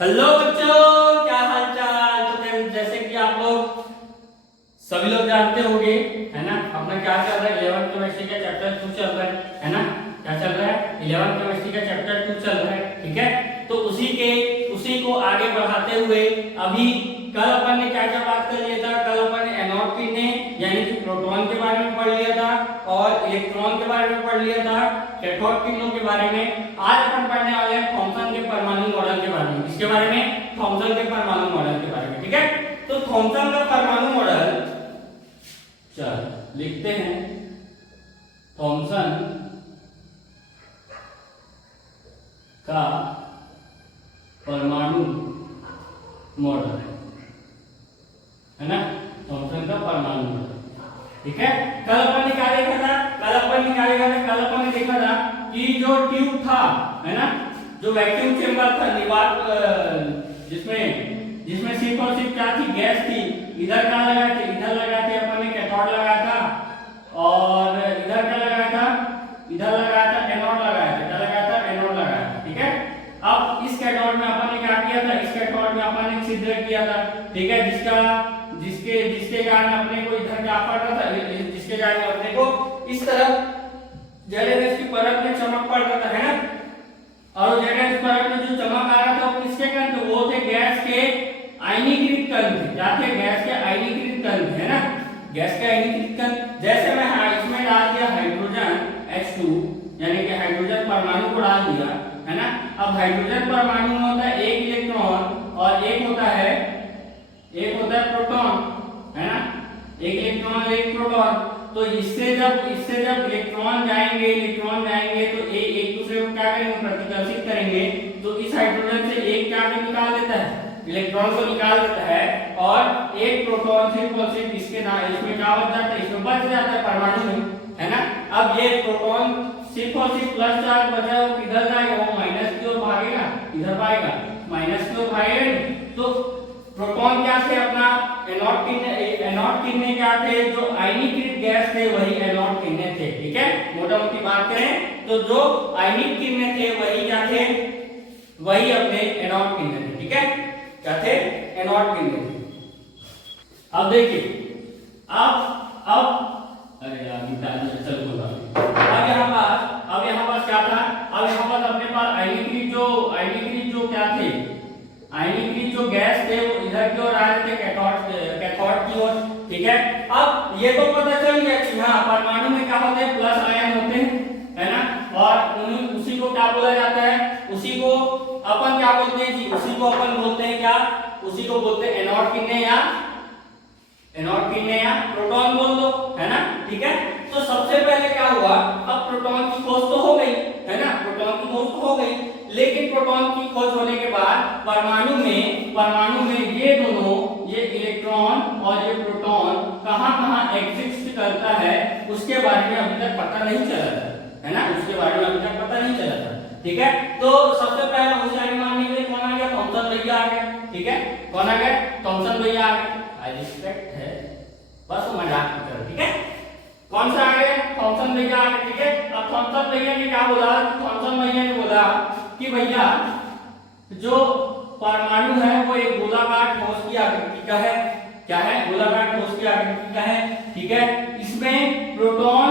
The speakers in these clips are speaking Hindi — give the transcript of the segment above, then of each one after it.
हेलो बच्चों, क्या हाल चाल। तो जैसे कि आप लोग सभी लोग जानते होंगे, है ना, अपना क्या चल रहा है, 11th केमिस्ट्री का चैप्टर 2 चल रहा है ना। क्या चल रहा है, 11th केमिस्ट्री का चैप्टर 2 चल रहा है, ठीक है। तो उसी को आगे बढ़ाते हुए अभी कल अपन ने क्या क्या बात कर लिया था। कल अपन ने एनोड किरणें यानी कि प्रोटॉन के बारे में पढ़ लिया था और इलेक्ट्रॉन के बारे में पढ़ लिया था, कैथोड किरणों के बारे में। आज अपन पढ़ने वाले हैं थॉमसन के परमाणु मॉडल के बारे में। किसके बारे में? थॉमसन के परमाणु मॉडल के बारे में, ठीक है। तो थॉमसन का परमाणु मॉडल, चल लिखते हैं, थॉमसन का परमाणु मॉडल, है ना, थॉमसन का परमाणु मॉडल, ठीक है। कल अपन ने क्या देखा था? कल अपन ने देखा था कि जो ट्यूब था, है ना, जो वैक्यूम चेंबर था, जिसमें सिर्फ और सिर्फ क्या थी, गैस थी। इधर क्या लगाए थे? इधर लगाए थे अपन ने कैथोड लगाया था, और इधर क्या लगाया था? इधर लगाया था एनोड लगाया था। क्या लगाया था? एनोड लगाया था, ठीक है। अब इस कैथोड में अपन ने क्या किया था? इस कैथोड में अपन ने छिद्र किया था, ठीक है, जिसके कारण अपने को इधर क्या पड़ रहा था, जिसके कारण अपने को इस तरफ जेलेनस की परत में चमक पड़ रहा था, है ना। और जेलेनस परत में जो चमक आ रहा था वो किसके कारण थे? वो थे गैस के आयनीकृत कण थे। क्या थे? गैस के आयनीकृत कण थे, है ना, गैस के आयनीकृत कण। जैसे मैं इसमें डाल दिया हाइड्रोजन H2 यानी कि हाइड्रोजन परमाणु को डाल दिया, है ना। अब हाइड्रोजन परमाणु में होता है एक इलेक्ट्रॉन और एक होता है प्रोटॉन, है ना, एक इलेक्ट्रॉन और एक प्रोटॉन। तो इससे जब इलेक्ट्रॉन जाएंगे तो एक दूसरे को क्या करेंगे? प्रतिकर्षित करेंगे। तो इस हाइड्रोजन से एक क्या निकाल देता है? इलेक्ट्रॉन को निकाल देता है, और एक प्रोटॉन सिर्फ इसमें क्या बच जाता है? इसमें बच जाता है परमाणु में, है ना। अब ये प्रोटॉन सिर्फ और सिर्फ प्लस चार्ज बचा है, वो किधर जाएगा? वो माइनस की ओर भागेगा, इधर पाएगा, माइनस की ओर भागेगा। तो प्रोटॉन क्या थे? अपना एनोड किरणें क्या थे? जो आयनीकृत गैस थे वही एनोड किरणें थे, ठीक है। मोटा मोटी बात करें तो जो आयनिक किरणें थे वही क्या थे? वही अपने एनोड किरणें थे, ठीक है। क्या थे? एनोड किरणें थे। अब देखिए, अब अरे यार चल बोला। अब यहाँ पास क्या था? अब यहाँ पास अपने पास आयनीकृत जो क्या थे? आयनीकृत जो गैस थे वो इधर की ओर आ रहे थे, कैथोड की ओर, ठीक है। अब ये तो पता चल गया कि हाँ, परमाणु में क्या होते हैं? प्लस आयन होते हैं, है ना। और उसी को क्या बोला जाता है? उसी को अपन क्या बोलते हैं जी? उसी को अपन बोलते हैं क्या? उसी को बोलते हैं एनोड किरणें या प्रोटॉन बोल दो, है ना, ठीक है। तो सबसे पहले क्या हुआ? अब प्रोटॉन की खोज तो हो गई, है ना, प्रोटॉन की खोज तो हो गई। लेकिन प्रोटॉन की खोज होने के बाद परमाणु में ये दोनों, ये इलेक्ट्रॉन और ये प्रोटॉन कहाँ एग्जिस्ट करता है उसके बारे में अभी तक पता नहीं चला था, है ना, उसके बारे में अभी तक पता नहीं चला था, ठीक है। तो सबसे पहले होशियारी मानने के लिए कौन आ गया? थॉमसन भैया आ गया, ठीक है। कौन आ गया? थॉमसन भैया आ गया। आई रिस्पेक्ट है, बस मजाक कर रहे, ठीक है। कौन सा आ गया? थॉमसन भैया आ गए, ठीक है। अब थॉमसन भैया ने क्या बोला? थॉमसन भैया ने बोला कि भैया जो परमाणु है वो एक गोलाकार ठोस की आकृति का है। क्या है? गोलाकार ठोस की आकृति का है, ठीक है। इसमें प्रोटॉन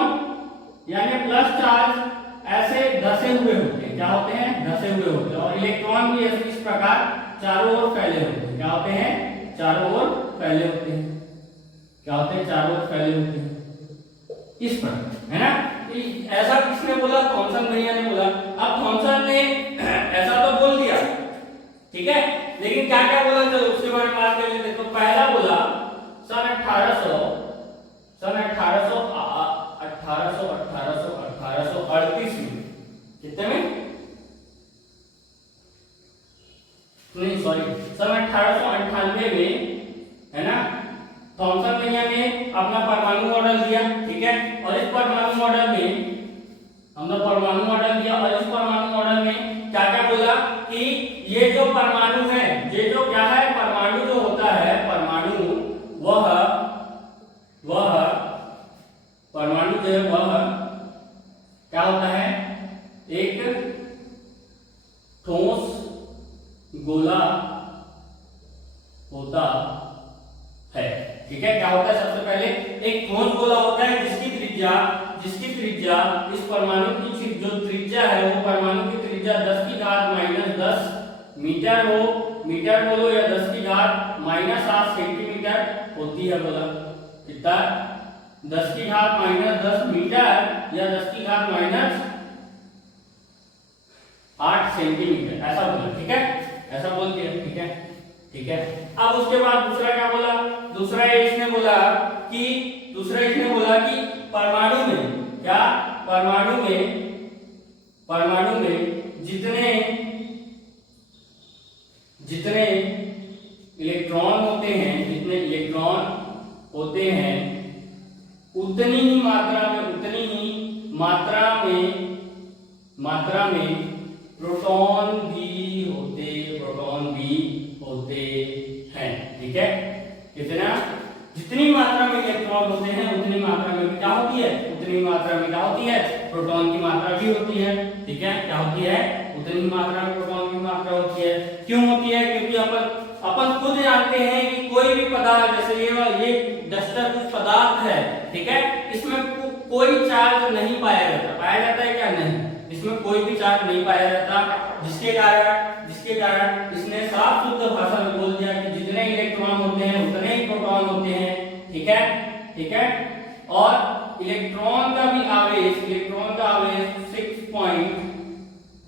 यानी प्लस चार्ज ऐसे धसे हुए होते हैं। क्या होते हैं? धसे हुए होते हैं। और इलेक्ट्रॉन भी इस प्रकार चारों ओर फैले होते हैं। क्या होते हैं? चारों ओर फैले होते हैं। क्या होते हैं? चारों ओर फैले होते हैं, इस पर, है ना। ऐसा किसने बोला? थॉमसन भैया ने बोला। अब थॉमसन ने ऐसा तो बोल दिया, ठीक है, लेकिन क्या क्या बोला? चलो उसके बारे में बात कर लेते। तो पहला बोला सन 1838 में, कितने में? नहीं सॉरी, सन 1898 में, है ना, थॉमसन भैया ने अपना परमाणु मॉडल दिया, ठीक है। और इस परमाणु मॉडल में हमने परमाणु मॉडल दिया, और इस परमाणु मॉडल में क्या क्या बोला कि ये जो परमाणु है, ये जो क्या है? परमाणु जो होता है, परमाणु जो है वह क्या होता है? एक ठोस गोला होता है। ठीक है, क्या होता है? सबसे पहले एक ठोस गोला होता है जिसकी त्रिज्या इस परमाणु की जो त्रिज्या है वो परमाणु की त्रिज्या 10 की घात -10 मीटर हो, मीटर बोलो या 10 की घात -8 सेंटीमीटर होती है। बोला कितना? 10 की घात -10 मीटर या 10 की घात -8 सेंटीमीटर, ऐसा बोला। ठीक है, ऐसा बोल दिया। ठीक है, ठीक है। अब उसके बाद दूसरा क्या बोला? दूसरा इसने बोला कि परमाणु में क्या, परमाणु में जितने इलेक्ट्रॉन होते हैं उतनी ही मात्रा में प्रोटॉन भी होते हैं। ठीक है, कितना? जितनी मात्रा में इलेक्ट्रॉन होते हैं उतनी मात्रा में क्या होती है? प्रोटॉन की मात्रा भी होती है। ठीक है, क्या होती है? उतनी मात्रा में प्रोटॉन की मात्रा होती है। क्यों होती है? क्योंकि अपन खुद जानते हैं कि कोई भी पदार्थ, जैसे ये डस्टर कुछ पदार्थ है, ठीक है, इसमें कोई चार्ज नहीं पाया जाता है क्या? नहीं, इसमें कोई भी चार्ज नहीं पाया जाता, जिसके कारण इसने साफ शुद्ध भाषा में बोल दिया कि जितने इलेक्ट्रॉन होते हैं उतने ही प्रोटॉन होते हैं। ठीक है, ठीक है। और इलेक्ट्रॉन का आवेश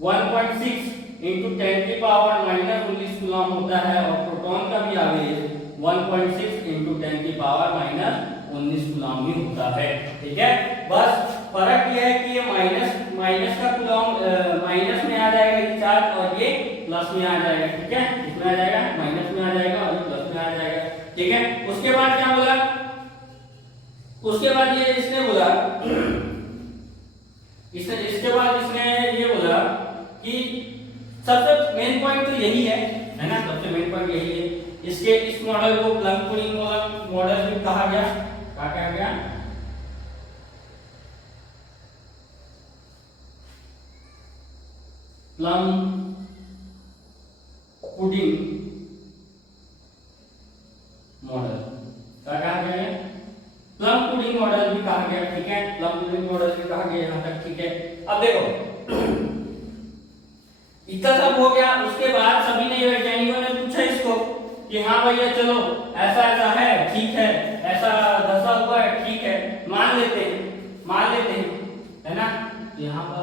1.6 into 10 की पावर -19 कूलम होता है और प्रोटॉन का भी आवेश 1.6 into 10 की पावर -19 कूलम भी होता है। ठीक है, बस फर्क यह है कि ये माइनस का कूलम माइनस में आ जाएगा ये चार्ज और ये प्लस में आ जाएगा। ठीक है, इसमें आ जाएगा, माइनस में आ जाएगा और ये प्लस में आ जाएगा। ठीक है, उसके बाद क्या बोला? उसके बाद ये इसने बोला इसने ये बोला कि सबसे मेन पॉइंट तो यही है ना, सबसे मेन पॉइंट यही है। इस मॉडल को प्लम पुडिंग मॉडल भी कहा गया। क्या कहा गया? प्लम पुडिंग मॉडल क्या कहा गया? प्लम पुडिंग मॉडल भी कहा गया। ठीक है, प्लम पुडिंग मॉडल भी कहा गया यहाँ तक। ठीक है, अब देखो इतना सब हो गया। उसके बाद सभी ने वैज्ञानिकों ने पूछा इसको कि हाँ भैया चलो ऐसा है, ठीक है, ऐसा दशा हुआ है, ठीक है, मान लेते हैं, है ना। यहाँ पर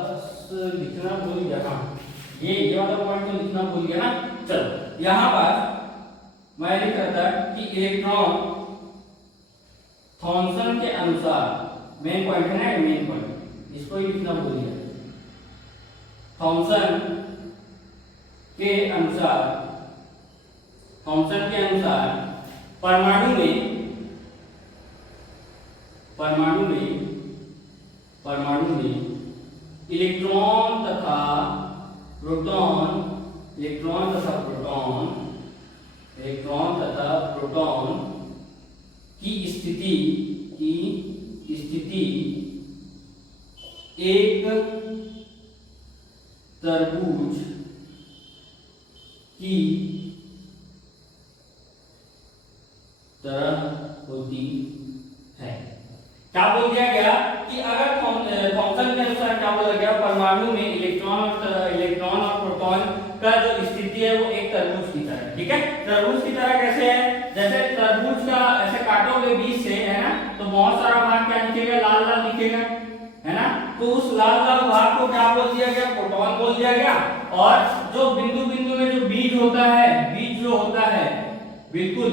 लिखना भूल गया। हाँ, ये वाला पॉइंट तो लिखना भूल गया ना। चलो यहाँ पर मैं लिख रहा था कि इलेक्ट्रॉन थॉमसन के अनुसार, मेन पॉइंट है ना, मेन पॉइंट, इसको ही लिखना भूल गया। थॉमसन के अनुसार परमाणु में इलेक्ट्रॉन तथा प्रोटॉन की स्थिति एक तरबूज की तरह होती है। क्या बोल दिया गया कि अगर थॉमसन के अनुसार क्या बोला गया? परमाणु में इलेक्ट्रॉन और प्रोटॉन का जो स्थिति है वो एक तरबूज की तरह। ठीक है, तरबूज की तरह कैसे है? जैसे तरबूज का ऐसे काटोगे बीच से, है ना, तो बहुत सारा भाग क्या दिखेगा? लाल लाल दिखेगा, है ना। तो उस लाल लाल भाग को क्या बोल दिया गया? प्रोटॉन बोल दिया गया। और जो बिंदु में जो बीज जो होता है बिल्कुल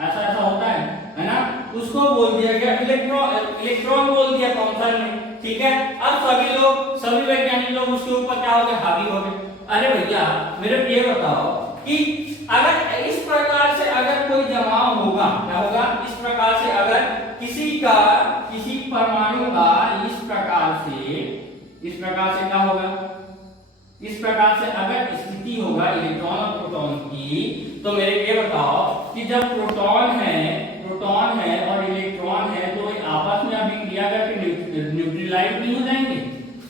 ऐसा होता है ना, उसको बोल दिया गया इलेक्ट्रॉन बोल दिया थॉमसन ने। ठीक है, अब सभी वैज्ञानिक लोग उसके ऊपर क्या हो गए? हावी हो गए। अरे भैया मेरे को ये बताओ कि अगर इस प्रकार से अगर कोई जमाव होगा, क्या होगा? इस प्रकार से अगर किसी परमाणु का इस प्रकार से क्या होगा? इस प्रकार से अगर स्थिति होगा इलेक्ट्रॉन और प्रोटॉन की, तो मेरे ये बताओ कि जब प्रोटॉन है और इलेक्ट्रॉन है तो ये आपस में अभिक्रिया करके न्यूट्रलाइज नहीं हो जाएंगे?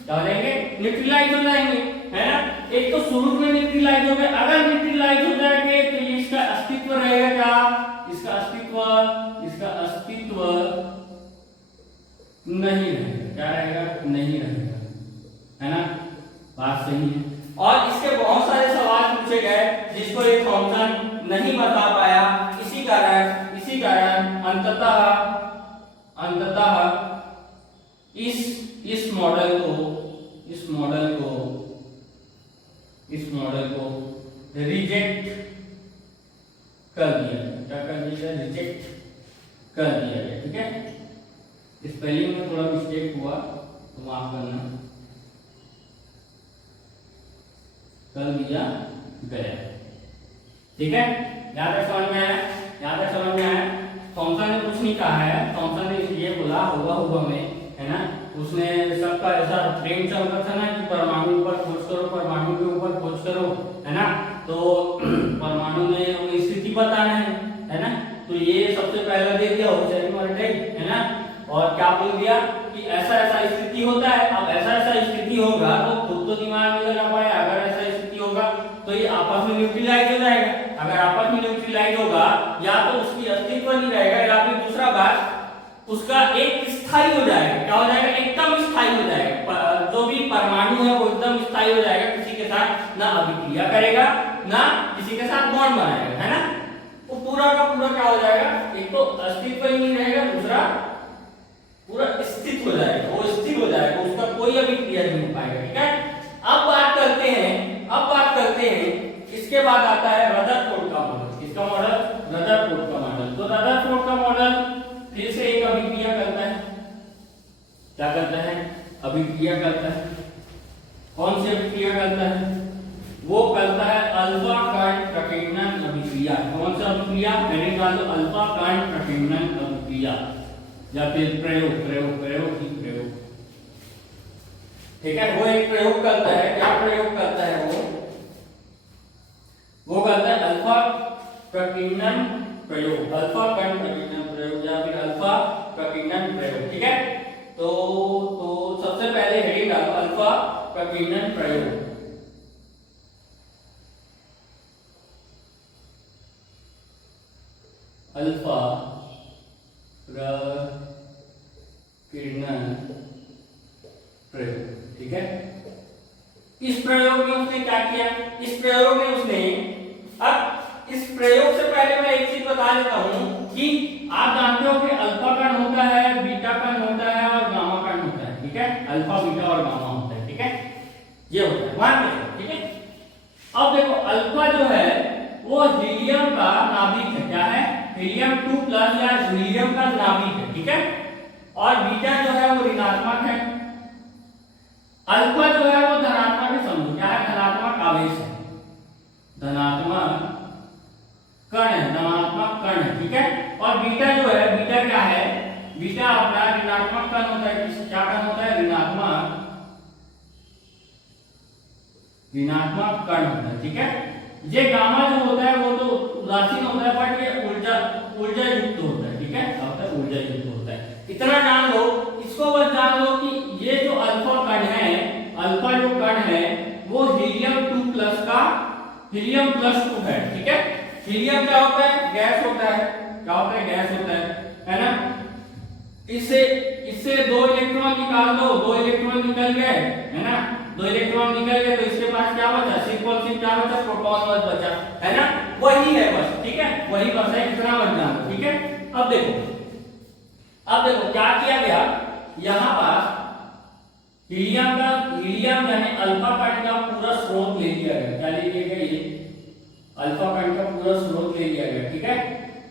क्या हो जाएंगे? न्यूट्रलाइज हो जाएंगे, है ना। एक तो शुरू में न्यूट्रलाइज हो गए, अगर न्यूट्रलाइज हो जाएंगे तो ये इसका अस्तित्व रहेगा क्या, इसका अस्तित्व नहीं रहेगा, क्या रहेगा, नहीं रहेगा, है ना, बात सही है। और इसके बहुत सारे सवाल पूछे गए जिसको ये थॉमसन नहीं बता पाया, इसी कारण अंततः इस मॉडल को रिजेक्ट कर दिया, क्या कर दिया, रिजेक्ट कर दिया गया, ठीक है। स्पेलिंग में थोड़ा मिस्टेक हुआ तो माफ करना, कर दिया गया, ठीक है। यहाँ तक समझ में आया, थॉमसन ने कुछ नहीं कहा है, थॉमसन ने ये बोला हुआ में, है ना, उसने सबका ऐसा ट्रेंड चलता था ना कि परमाणु ऊपर खोज करो, परमाणु के ऊपर खोज करो, है ना, तो परमाणु में स्थिति बताना है ना, तो ये सबसे पहले दे दिया है ना, और क्या बोल दिया कि ऐसा स्थिति होता है। अब ऐसा स्थिति होगा तो खुद तो दिमाग में लगा पाए, अगर ऐसा स्थिति होगा तो ये आपस में न्यूट्रलाइज हो जाएगा, अगर आपस में न्यूट्रलाइज होगा या तो उसकी अस्तित्व नहीं रहेगा, या फिर दूसरा बात उसका एक स्थायी हो जाएगा, क्या हो जाएगा, एकदम स्थायी हो जाएगा, जो भी परमाणु है वो एकदम स्थायी हो जाएगा, किसी के साथ ना अभिक्रिया करेगा ना किसी के साथ बॉन्ड बनाएगा, है ना, वो पूरा का पूरा क्या हो जाएगा, एक तो अस्तित्व ही नहीं रहेगा, दूसरा पूरा स्थित हो जाएगा, वो स्थिर हो जाएगा, उसका कोई अभिक्रिया नहीं हो पाएगा, ठीक है। अब बात करते हैं इसके बाद आता है रदरफोर्ड का मॉडल, किसका मॉडल, रदरफोर्ड का मॉडल। तो रदरफोर्ड का मॉडल फिर से एक अभिक्रिया करता है, क्या करता है, अभिक्रिया करता है, कौन सी अभिक्रिया करता है, वो करता है अल्फा कण प्रकीर्णन अभिक्रिया। कौन सा अभिक्रिया, मैंने कहा तो अल्फा कण प्रकीर्णन अभिक्रिया या फिर प्रयोग, ठीक है। वो एक प्रयोग करता है, क्या प्रयोग करता है, वो करता है अल्फा प्रकीर्णन प्रयोग, अल्फा कण प्रकीर्णन प्रयोग या फिर अल्फा प्रकीर्णन प्रयोग, ठीक है। तो सबसे पहले हेडिंग डालो अल्फा प्रकीर्णन प्रयोग, अल्फा प्रकीर्णन प्रयोग, ठीक है। इस प्रयोग में उसने क्या किया, इस प्रयोग में उसने, अब इस प्रयोग से पहले मैं एक चीज बता देता हूं कि आप जानते हो कि अल्फा कण होता है, बीटा कण होता है और गामा कण होता है, ठीक है, अल्फा बीटा और गामा होता है, ठीक है, ये होता है, मान लो, ठीक है। अब देखो अल्फा जो है वो हीलियम का नाभिक है, क्या है, हीलियम 2+ या हीलियम का नाभिक है, ठीक है, और बीटा जो है वो ऋणात्मक है, अल्फा जो है वो धनात्मक है, समझो क्या है, धनात्मक आवेश है, धनात्मक कण है, धनात्मक कण है, ठीक है। और बीटा जो है, बीटा क्या है, बीटा अपना ऋणात्मक कण होता है, क्या कण होता है, ऋणात्मक कण होता है, ठीक है। ये गामा जो होता है वो तो उदासीन होता है, बट ये ऊर्जा युक्त होता है, ठीक है, ऊर्जा युक्त होता है, इतना जान लो। इसको बस जान लो कि ये जो अल्फा कण है, अल्फा जो कण है वो हीलियम 2+ का हीलियम +2 है, ठीक है। हीलियम क्या होता है, गैस होता है, क्या होता है, गैस होता है ना। इससे 2 इलेक्ट्रॉन निकाल दो, 2 इलेक्ट्रॉन निकल गए, है ना, 2 इलेक्ट्रॉन निकल गए तो इसके पास क्या बचा, सिर्फ और सिर्फ क्या बचा, प्रोटॉन बचा, है ना, वही है बस, ठीक है, वही बस है, इतना बच जाना, ठीक है। अब देखो क्या किया गया, यहां पर हीलियम यानी अल्फा कण का पूरा स्रोत ले लिया गया, क्या ले लिया गया, ये अल्फा कण का पूरा स्रोत ले लिया गया, ठीक है।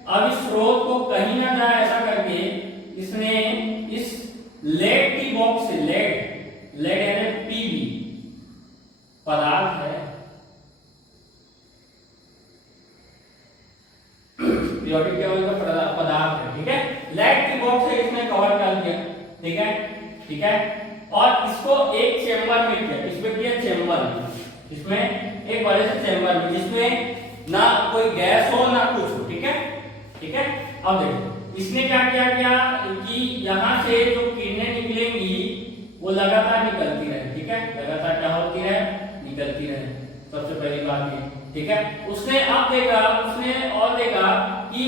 अब इस स्रोत को कहीं ना जाए ऐसा करके इसने इस लेड की बॉक्स से, लेड यानी पीबी पदार्थ है, पीरियोडिक टेबल का पदार्थ है, ठीक है, लेड की बॉक्स से इसने कवर कर दिया, ठीक है। और इसको एक चेंबर में किया, इसमें किया चेंबर, इसमें एक बड़े से चेंबर में जिसमें ना कोई गैस हो ना कुछ हो, ठीक है। अब देखो इसने क्या किया कि यहां से जो किरणें निकलेंगी वो लगातार निकलती रहे, ठीक है, लगातार क्या होती रहे, निकलती रहे, सबसे पहली बात ये, ठीक है। उसने अब देखा, उसने और देखा कि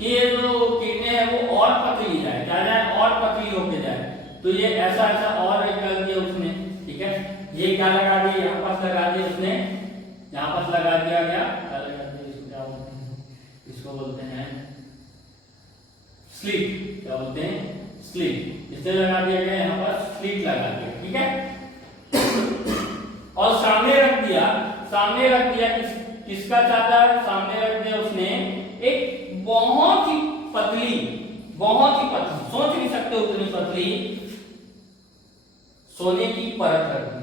ये जो किरणें हैं वो और पतली जाए, क्या जाए, और पतली होके जाए। तो ये ऐसा ऐसा और कर दिया उसने, ठीक है। ये क्या लगा दिया, यहाँ पास लगा दिया उसने, यहाँ पास लगा दिया गया, क्या लगा दिया, इसको क्या बोलते हैं, इसको बोलते हैं स्लिट, क्या बोलते हैं, स्लिट। इससे लगा दिया गया, यहाँ पर स्लिट लगा दिया, ठीक है। और सामने रख दिया, सामने रख दिया किसका चादर, सामने रख दिया उसने एक बहुत ही पतली, बहुत ही पतली, सोच नहीं सकते उतनी पतली सोने की परत रख दी,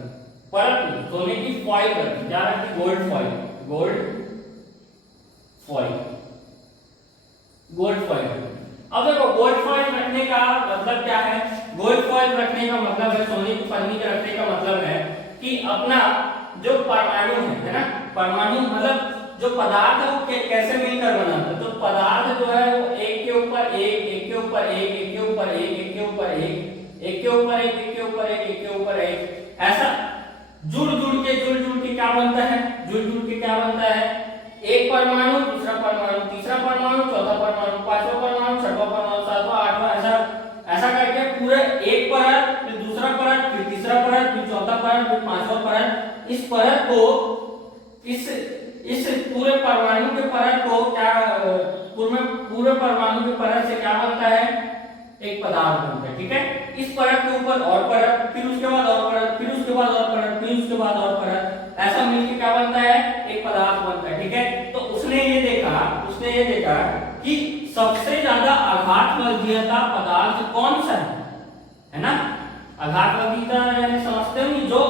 परत सोने की फॉइल रख दी, क्या रख दी, gold foil, gold foil, gold foil. अब देखो गोल्ड फॉइल रखने का मतलब क्या है, गोल्ड फॉइल रखने का मतलब है, सोने की पन्नी के रखने का मतलब है कि अपना जो परमाणु है ना, परमाणु मतलब जो पदार्थ है वो कैसे मिलकर बना है, तो पदार्थ जो है वो एक के ऊपर एक, एक के ऊपर एक, एक के ऊपर एक, एक के ऊपर एक, एक के ऊपर एक, एक के ऊपर एक, एक के ऊपर एक, ऐसा जुड़ जुड़ के क्या बनता है, जुड़ के क्या बनता है, एक परमाणु, दूसरा परमाणु, तीसरा परमाणु, चौथा परमाणु, पांचवा परमाणु, छठवां परमाणु, सातवां, आठवां, ऐसा ऐसा करके पूरे एक परत, फिर दूसरा परत, फिर तीसरा परत, फिर चौथा परत, फिर पांचवा परत। इस परत को इस पूरे परमाणु के परत को क्या, पूरे परमाणु के परत से क्या बनता है, एक पदार्थ बनता है, ठीक है। इस परत के ऊपर और परत, फिर उसके बाद और परत, फिर उसके बाद और परत, फिर उसके बाद और परत, ऐसा मिलकर क्या बनता है, एक पदार्थ बनता है, ठीक है। तो उसने ये देखा कि सबसे ज्यादा आघातवर्धीयता पदार्थ कौन सा है ना, आघातवर्धीयता यानी समझते हो नहीं, जो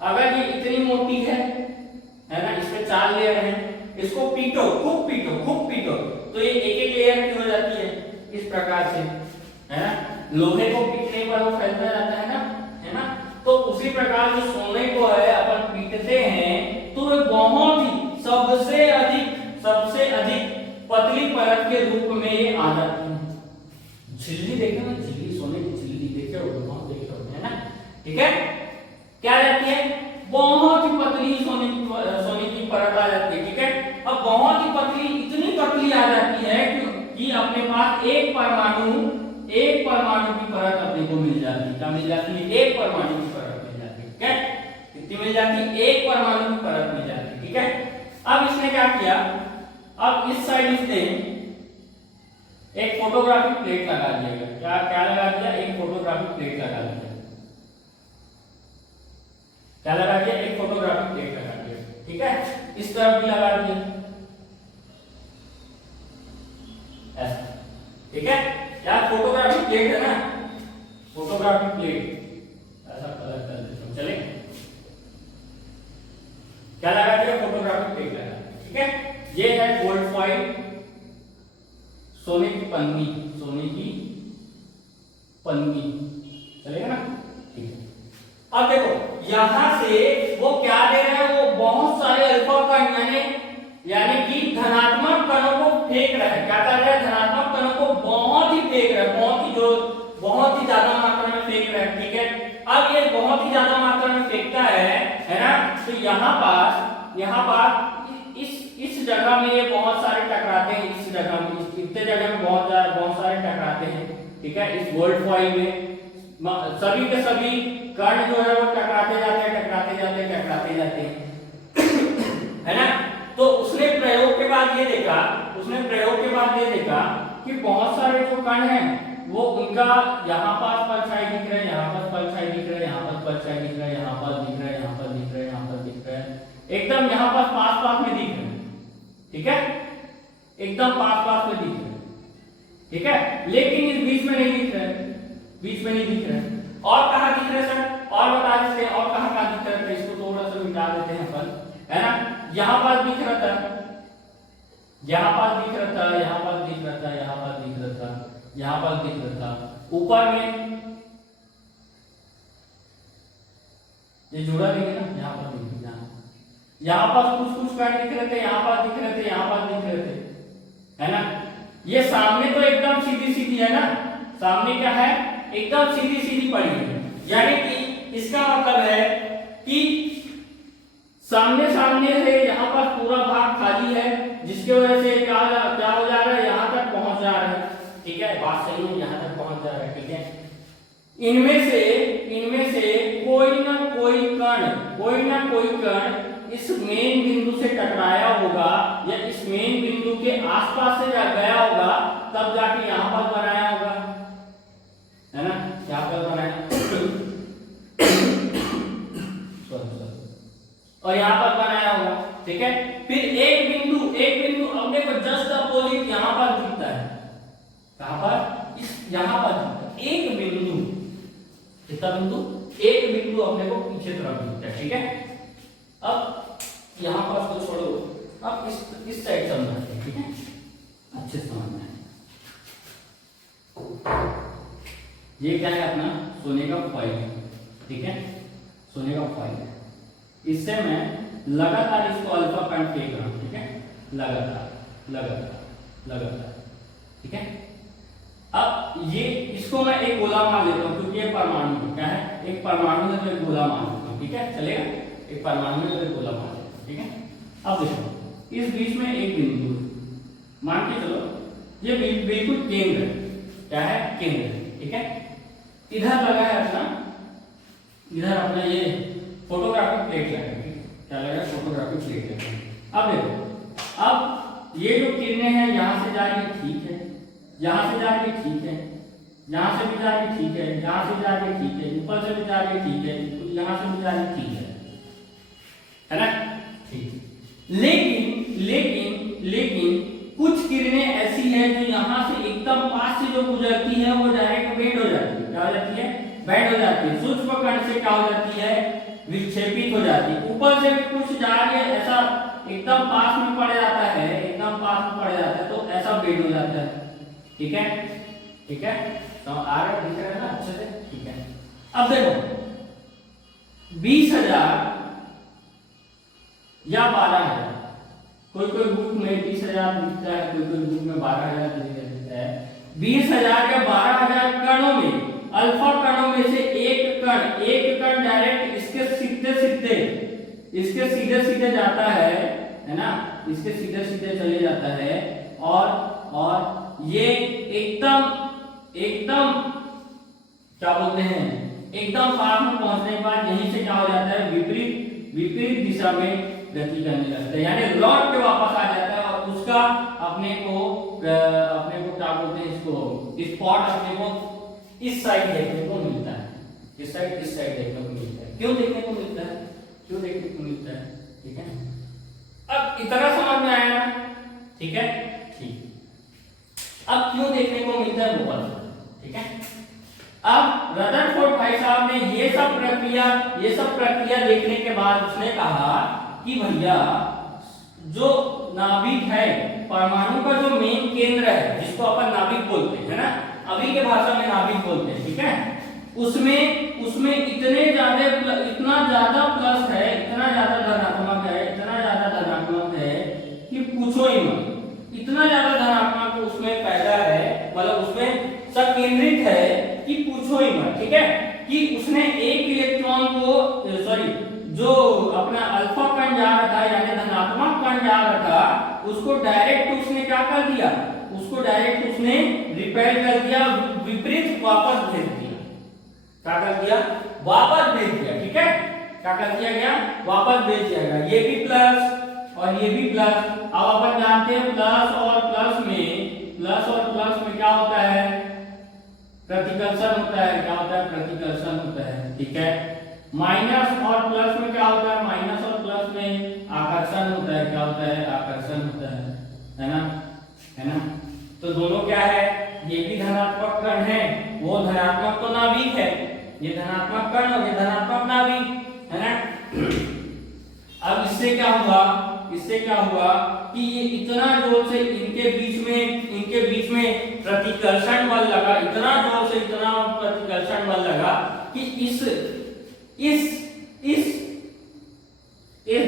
अगर ये इतनी मोटी है ना, इसमें 4 लेयर है, इसको पीटो, खूब पीटो, तो ये एक एक लेयर की हो जाती है इस प्रकार से, है ना। लोहे को पीटने पर वो फैलता जाता है ना। तो उसी प्रकार जो सोने को है अपन पीटते हैं तो वो बहुत ही सबसे अधिक पतली परत के रूप में ये आ जाती है। झिल्ली देखे ना, झिल्ली, सोने की झिल्ली देखे हो, बहुत देखे होते हैं ना, ठीक है। क्या रहती है, बहुत ही पतली सोने की परत आ जाती है, ठीक है। अब बहुत ही पतली, इतनी पतली आ जाती है कि अपने पास एक परमाणु की परत अपने को मिल जाती है, क्या मिल जाती है, एक परमाणु की परत मिल जाती है, ठीक है। कितनी मिल जाती है, एक परमाणु की परत मिल जाती है, ठीक है। अब इसने क्या किया, अब इस साइड इसने एक फोटोग्राफिक प्लेट लगा दिया, क्या लगा दिया, एक फोटोग्राफिक प्लेट लगा दिया, क्या लगा दिया, एक फोटोग्राफिक प्लेट लगा दिया, ठीक है। इस तरफ भी लगा दिया ऐसा, ठीक है। यार फोटोग्राफिक प्लेट है ना, फोटोग्राफिक प्लेट ऐसा कलर कर देता हूं, चले, क्या लगा दिया, फोटोग्राफिक प्लेट लगा दिया, ठीक है। ये है गोल्ड फॉइल, सोने की पन्नी, चलेगा ना, ठीक है। अब देखो यहां से वो क्या दे रहा है, वो बहुत सारे अल्फा कण यानी कि धनात्मक कणों को फेंक रहा है, क्या कर रहा है, धनात्मक कणों को बहुत ही फेंक रहा है, बहुत ही ज्यादा मात्रा में फेंक रहा है, ठीक है। अब ये बहुत ही ज्यादा मात्रा में फेंकता है ना, तो यहाँ पर इस जगह में ये बहुत सारे टकराते हैं, इस जगह में, इतने जगह में बहुत सारे टकराते हैं, ठीक है। इस गोल्ड फॉइल में सभी के सभी कण जो है वो टकराते जाते हैं है ना। तो उसने प्रयोग के बाद ये देखा कि बहुत सारे जो कण हैं वो उनका यहाँ पास परछाई दिख रहा है, यहाँ पास परछाई दिख रहा है, यहाँ पास परछाई दिख रहा है, यहाँ पास दिख रहा है, यहाँ पास दिख रहा है, यहाँ पास दिख रहा है, एकदम यहाँ पास में दिख रहा है, ठीक है, एकदम पास में दिख रहा है, ठीक है। लेकिन इस बीच में नहीं दिख रहा है, और कहाँ दिख रहा है सर, और बता देते हैं, और कहाँ दिख रहा था, इसको थोड़ा सा मिटा देते हैं अपन, है ना। यहाँ पास दिख रहा था, यहाँ पास दिख रहा था, यहाँ पास दिख रहा था, यहाँ पास दिख रहा था, यहाँ पास दिख रहा था, ऊपर में ये जुड़ा नहीं है ना, यहाँ पर दिख रहा, यहाँ पास कुछ पॉइंट दिख रहे थे, यहाँ पास दिख रहे थे, यहाँ पास दिख रहे थे, है ना। ये सामने तो एकदम सीधी है ना, सामने क्या है, एकदम सीधी पड़ी है, यानी कि इसका मतलब है कि सामने सामने से यहाँ पर पूरा भाग खाली है, जिसकी वजह से क्या हो जा रहा है, यहाँ तक पहुंच जा रहा है। ठीक है, बात सही है, यहाँ तक पहुंच जा रहा है। ठीक है, इनमें से कोई ना कोई कण इस मेन बिंदु से टकराया होगा या इस मेन बिंदु के आसपास से गया होगा, तब जाके यहाँ पर बनाया होगा, है ना, यहाँ पर बनाया और यहाँ पर बनाया होगा। ठीक है, फिर एक बिंदु अपने को जस्ट अपोजिट यहाँ पर दिखता है, कहाँ पर, यहाँ पर एक बिंदु, कितना बिंदु, एक बिंदु अपने को पीछे तरफ दिखता है। ठीक है, अब यहाँ पर तो छोड़ो, अब इस साइड समझना है। ठीक है, अच्छे से समझना है। ये क्या है, अपना सोने का फॉइल। ठीक है, सोने का फॉइल है, इससे मैं लगातार इसको अल्फा कण फेंक रहा हूं। ठीक है, लगातार। ठीक है, अब ये इसको मैं एक गोला मान लेता हूं, क्योंकि ये परमाणु क्या है, एक परमाणु है तो एक गोला मान लेता हूं। ठीक है, चलेगा, एक परमाणु है तो एक गोला मान लेता हूं। ठीक है, अब देखो इस बीच में एक बिंदु मान के चलो, ये बिल्कुल केंद्र क्या है, केंद्र। ठीक है, इधर लगा है अपना, इधर अपना ये फोटोग्राफिक प्लेट लगा है। क्या लगा, फोटोग्राफिक प्लेट लगा है। अब देखो, अब ये जो किरणें हैं यहाँ से जा रही है, ठीक है, यहाँ से जा रही है, ठीक है, यहाँ से भी जा रही है, ठीक है, यहाँ से जा रही है, ठीक है, ऊपर से भी जा रही है, ठीक है, यहाँ से भी जा रही है, ठीक है ना, ठीक। लेकिन कुछ किरणें ऐसी हैं जो यहाँ से एकदम पास से जो गुजरती है वो डायरेक्ट बेंड हो जाती है। क्या हो जाती है, बेंड हो जाती है। सूक्ष्म कण से क्या हो जाती है, विक्षेपित हो जाती है। ऊपर से कुछ जा रही है, ऐसा एकदम पास में पड़ जाता है, एकदम पास में पड़ जाता है, तो ऐसा बेंड हो जाता है। ठीक है, ठीक है, तो आगे दिख रहा है ना अच्छे से। ठीक है, अब देखो 20,000 या 12,000, कोई बुक में 20,000 लिखता है, कोई बुक में 12,000 लिखता है। 20,000 या 12,000 कणों में, अल्फा कणों में से एक कण डायरेक्ट इसके सीधे जाता है ना, इसके सीधे चले जाता है, और ये एकदम क्या बोलते हैं, एकदम पास में पहुंचने के बाद यहीं से क्या हो जाता है, विपरीत दिशा में गति करने लगता है, यानी लौट के वापस आ जाता है, और उसका अपने को क्या बोलते हैं, इसको स्पॉट अपने को इस साइड देखने को मिलता है, इस साइड देखने को मिलता है। क्यों देखने को मिलता है, ठीक है, अब इतना समझ में आया ना। ठीक है, ठीक, अब क्यों देखने को मिलता है वो बता। ठीक है, अब रदरफोर्ड भाई साहब ने ये सब प्रक्रिया देखने के बाद उसने कहा कि भैया जो नाभिक है, परमाणु का जो मेन केंद्र है, जिसको अपन नाभिक बोलते हैं ना, अभी के भाषा में नाभिक बोलते हैं। ठीक है, उसमें इतना ज्यादा प्लस है, इतना ज्यादा धनात्मक है कि पूछो ही मत। इतना ज्यादा धनात्मक उसमें पैदा है, मतलब उसमें संकेंद्रित है कि पूछो ही मत। ठीक है, कि उसने एक इलेक्ट्रॉन को जो अपना अल्फा कण जा रहा था, यानी धनात्मक कण जा रहा था, उसको डायरेक्ट उसने क्या कर दिया, रिपेल कर दिया, विपरीत वापस भेज दिया। क्या कर दिया, वापस भेज दिया। ठीक है, क्या कर दिया गया, वापस भेज दिया गया। ये भी प्लस और ये भी प्लस। अब अपन जानते हैं प्लस और प्लस में क्या होता है, प्रतिकर्षण होता है। क्या होता है, प्रतिकर्षण होता है। ठीक है, माइनस और प्लस में क्या होता है, माइनस और प्लस में आकर्षण होता है। क्या होता है, आकर्षण होता है ना। तो दोनों क्या है, ये भी धनात्मक कण है, वो धनात्मक तो नाभिक है, ये धनात्मक कण और ये धनात्मक नाभिक है ना। अब इससे क्या हुआ कि ये इतना जोर से इनके बीच में प्रतिकर्षण बल लगा, इतना जोर से इतना प्रतिकर्षण बल लगा कि इस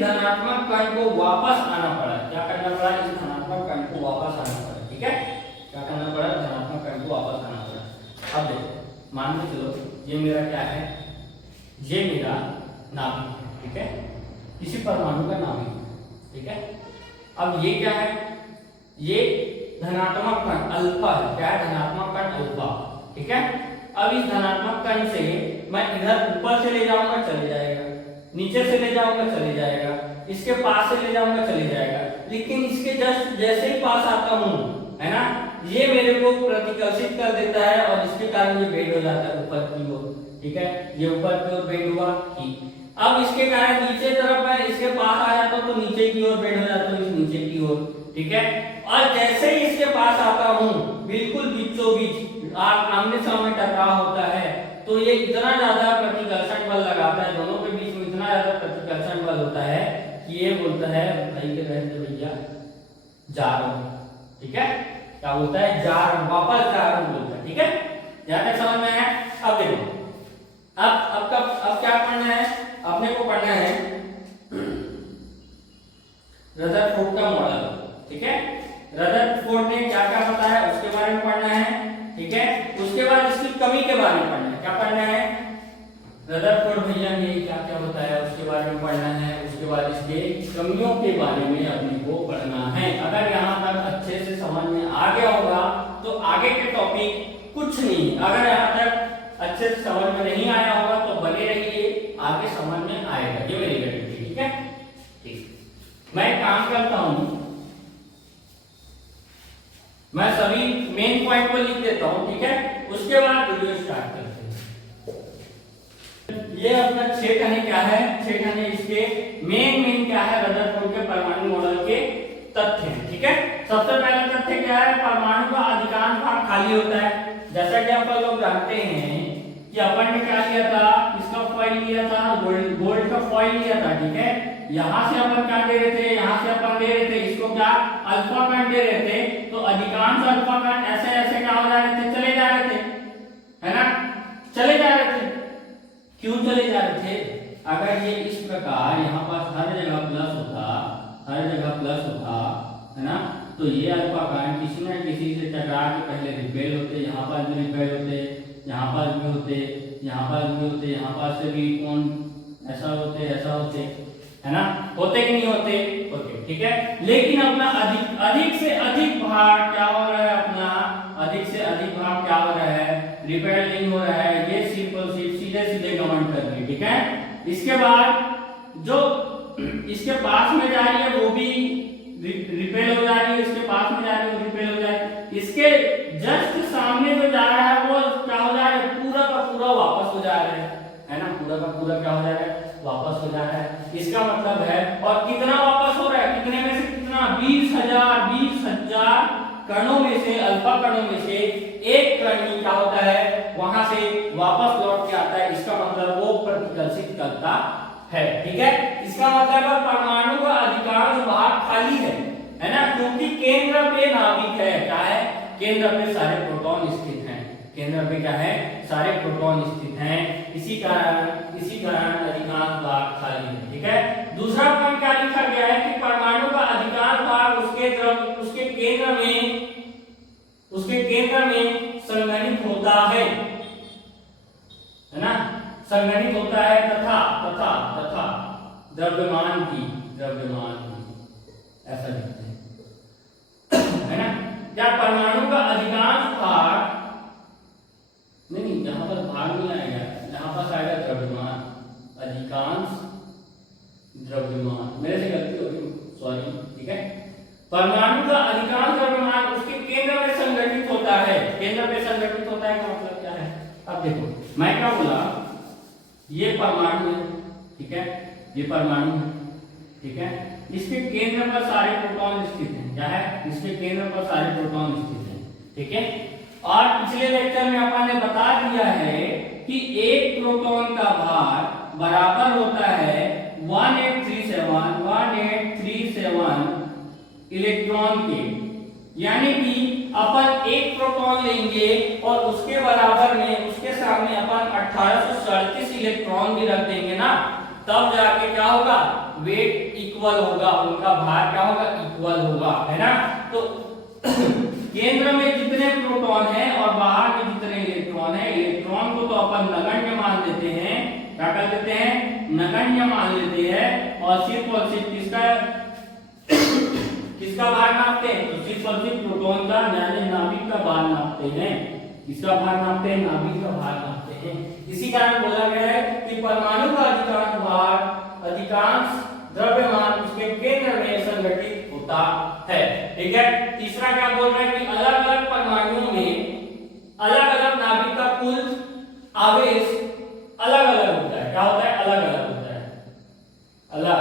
धनात्मक कण को वापस आना पड़ा। क्या करना पड़ा, इस धनात्मक कण को वापस आना पड़ा। ठीक है, क्या करना पड़ा, धनात्मक कण को वापस आना पड़ा। अब देखो, मान के चलो ये मेरा क्या है, ये मेरा नाभिक है, ठीक है, किसी परमाणु का नाभिक, ठीक है। अब ये क्या है, ये धनात्मक कण अल्फा है, क्या है, धनात्मक कण अल्फा, ठीक है। अब इस धनात्मक कण से मैं इधर ऊपर से ले जाऊंगा चले जाएगा, नीचे से ले जाऊंगा चले जाएगा, इसके पास से ले जाऊंगा चले जाएगा, लेकिन इसके जस्ट जैसे ही पास आता हूं, है ना, ये मेरे को प्रतिकर्षित कर देता है और इसके कारण ये बेंड हो जाता है ऊपर की ओर, ठीक है, ये ऊपर की ओर बेंड हुआ ठीक। अब इसके कारण नीचे तरफ मैं इसके पास आ जाता हूं तो नीचे की ओर बेंड हो जाता हूं, इस नीचे की ओर, ठीक है। और जैसे ही इसके पास आता हूं बिल्कुल बीचों बीच आमने सामने टकराव होता है, तो ये इतना ज्यादा प्रतिकर्षण बल लगाता है, दोनों के बीच में इतना ज्यादा प्रतिकर्षण बल होता है कि ये बोलता है भाई के रहते भैया जा रहा हूं, ठीक है, क्या बोलता है, जा रहा हूं, वापस जा रहा हूं बोलता है, ठीक है। यहां तक समझ में आया। अब देखो, अब क्या पढ़ना है, अपने को पढ़ना है रदरफोर्ड का मॉडल, ठीक है। रदरफोर्ड ने क्या क्या बताया उसके बारे में पढ़ना है, ठीक है। उसके बाद इसकी कमी के बारे में पढ़ना है, क्या पढ़ना है, रदरफोर्ड भैया ने क्या क्या बताया उसके बारे में पढ़ना है, उसके बाद इसके कमियों के बारे में अपने को पढ़ना है। अगर यहाँ तक अच्छे से समझ में आ गया होगा तो आगे के टॉपिक कुछ नहीं, अगर यहाँ तक अच्छे से समझ में नहीं आया होगा तो बने रहिए, आगे समझ में आएगा, ये मेरी गारंटी, ठीक है। ठीक, मैं काम करता हूं, मैं सभी मेन पॉइंट को लिख देता हूं, ठीक है, उसके बाद वीडियो स्टार्ट करते हैं। ये अपना 6 खाने क्या है, 6 खाने इसके मेन क्या है, रदरफोर्ड के परमाणु मॉडल के तथ्य हैं, ठीक है। सबसे पहला तथ्य क्या है, परमाणु का अधिकांश भाग खाली होता है। जैसा कि आप लोग जानते हैं कि अपन ने क्या लिया था, इसका फॉइल लिया था, गोल्ड का फॉइल लिया था, ठीक है। यहां से अपन क्या दे रहे थे, यहां से अपन दे रहे थे इसको क्या, अल्फा कण दे रहे थे, तो अधिकांश अल्फा कण ऐसे ऐसे क्या हो जा रहे थे, चले जा रहे थे, है ना, चले जा रहे थे। क्यों चले जा रहे थे, अगर ये इस प्रकार यहाँ पास हर जगह प्लस होता, हर जगह प्लस होता, है ना, तो ये अल्फा कण किसी न किसी से टकरा के पहले रिपेल होते, यहाँ पास भी रिपेल होते, यहाँ पास भी होते, यहाँ पास भी होते, यहाँ पास से भी कौन ऐसा होते, ऐसा होते, है ना, होते कि नहीं होते, होते, ठीक है। लेकिन अपना अधिक से अधिक भाग क्या हो रहा है, अपना अधिक से अधिक भाग क्या हो रहा है, रिपेल नहीं हो रहा है, ये सिंपल सीधे सीधे गमन कर रही है, ठीक है। इसके बाद जो इसके पास में जा रही है वो भी रिपेल हो जा रही है, इसके पास में जा रही है वो रिपेल हो जा रही है, इसके जस्ट सामने जो जा रहा है वो क्या हो जा रहा है, पूरा का पूरा वापस हो जा रहा है ना, पूरा का पूरा क्या हो जा रहा है, वापस हो जा रहा है। इसका मतलब है, और कितना वापस हो रहा है, कितने में से कितना, 20,000 कणों में से, अल्फा कणों में से एक कण ही क्या होता है, वहां से वापस लौट के आता है। इसका मतलब वो प्रतिकर्षित करता है, ठीक है। इसका मतलब परमाणु का अधिकांश भाग खाली है ना, क्योंकि केंद्र पे नाभिक है, क्या है, केंद्र पे सारे प्रोटॉन स्थित हैं, केंद्र पे क्या है, सारे प्रोटॉन स्थित हैं, इसी कारण अधिकांश भाग खाली है, ठीक है। दूसरा पॉइंट क्या लिखा गया है कि परमाणु का अधिकांश भाग उसके केंद्र में संघनित होता है ना, संघनित होता है, तथा द्रव्यमान भी ऐसा लिखते हैं, है ना। या परमाणु का अधिकांश भाग नहीं, यहाँ पर भाग नहीं आएगा, यहाँ पर आएगा द्रव्यमान, अधिकांश द्रव्यमान, मेरे से गलती हो गई, सॉरी, ठीक है। परमाणु का अधिकांश द्रव्यमान उसके केंद्र में संगठित होता है, केंद्र में संगठित होता है का मतलब क्या है। अब देखो मैं क्या बोला, ये परमाणु है, ठीक है, ये परमाणु है, ठीक है, इसके केंद्र पर सारे प्रोटॉन स्थित हैं, क्या है, इसके केंद्र पर सारे प्रोटॉन स्थित हैं, ठीक है। और पिछले लेक्चर में अपन ने बता दिया है कि एक प्रोटॉन का भार बराबर होता है 1837 इलेक्ट्रॉन के, यानी कि अपन एक प्रोटॉन लेंगे और उसके बराबर में उसके सामने अपन 1837 इलेक्ट्रॉन भी रख देंगे ना, तब जाके क्या होगा, वेट इक्वल होगा, उनका भार क्या होगा, इक्वल होगा, है ना। तो केंद्र में जितने प्रोटॉन हैं और बाहर में जितने इलेक्ट्रॉन हैं, इलेक्ट्रॉन को तो अपन नगण्य मान देते हैं, क्या कर देते हैं, नगण्य मान लेते हैं और सिर्फ किसका भार नापते हैं, तो सिर्फ और सिर्फ प्रोटॉन का यानी नाभिक का भार नापते हैं। किसका भार नापते हैं, नाभिक का भार नापते हैं। इसी कारण बोला गया है कि परमाणु का अधिकांश भार, अधिकांश द्रव्यमान उसके केंद्र में संगठित होता है। ठीक है। तीसरा क्या बोल रहा है कि अलग अलग परमाणुओं में अलग अलग नाभिक का कुल आवेश अलग अलग होता है। क्या होता है, अलग अलग होता है, अलग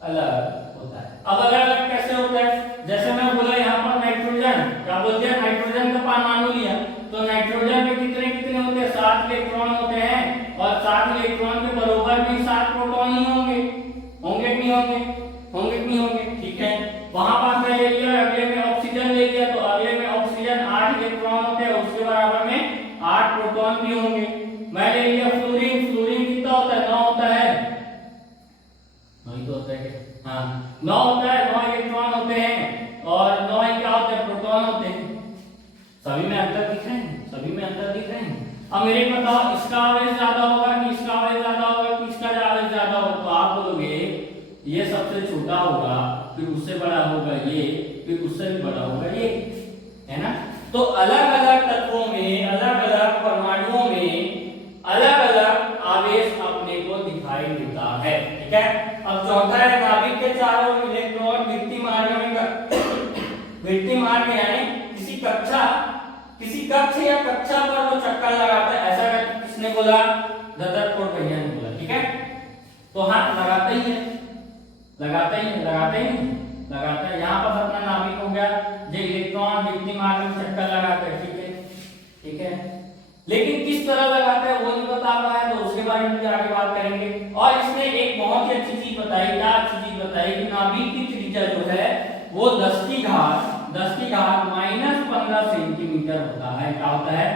अलग होता है। अब अलग अलग कैसे होता है, जैसे मैं बोला यहाँ पर नाइट्रोजन, क्या बोलते हैं, नाइट्रोजन का परमाणु लिया तो नाइट्रोजन में कितने कितने होते हैं, 7 इलेक्ट्रॉन होते हैं और 7 इलेक्ट्रॉन के बराबर में 7 प्रोटॉन ही होंगे, होंगे कि नहीं होंगे, होंगे कि नहीं होंगे। ठीक है। वहां पर मैं ले लिया, अगले में ऑक्सीजन ले लिया तो अगले में ऑक्सीजन 8 इलेक्ट्रॉन होते हैं, उसके बराबर में 8 प्रोटॉन भी होंगे। मैं ले लिया फ्लोरीन, फ्लोरीन कितना होता है, 9 होता है, 9 तो होता है, हाँ 9 होता है, 9 इलेक्ट्रॉन होते हैं और 9 क्या होते हैं, प्रोटॉन होते हैं। सभी में अंतर दिख रहे हैं, सभी में अंतर दिख रहे हैं। अब मेरे को बताओ इसका आवेश ज्यादा होगा कि इसका आवेश ज्यादा होगा कि इसका आवेश ज्यादा होगा, तो आप बोलोगे ये सबसे छोटा होगा, फिर उससे बड़ा होगा ये, फिर उससे भी बड़ा होगा ये, है ना। तो अलग अलग तत्वों में, अलग अलग परमाणुओं में अलग अलग आवेश अपने को दिखाई देता है। ठीक है। अब चौथा है नाभिक के चारों इलेक्ट्रॉन वृत्ति मार्ग में वृत्ति मार्ग यानी किसी कक्ष या कक्षा पर वो चक्कर लगाता है। ऐसा किसने बोला, रदरफोर्ड भैया ने बोला। ठीक है। तो हाँ लगाते ही है, लगाते ही है, लगाते ही लगाता है। यहाँ पर अपना नाभिक हो गया, जो इलेक्ट्रॉन वृत्ति मार्ग में चक्कर लगाता है। ठीक है, ठीक है। लेकिन किस तरह लगाता है वो नहीं बता रहा है, तो उसके बारे में भी आगे बात करेंगे। और इसने एक बहुत ही अच्छी चीज बताई, क्या अच्छी चीज बताई कि नाभिक की त्रिज्या जो है वो 10 की घात -15 सेंटीमीटर होता है। क्या होता है,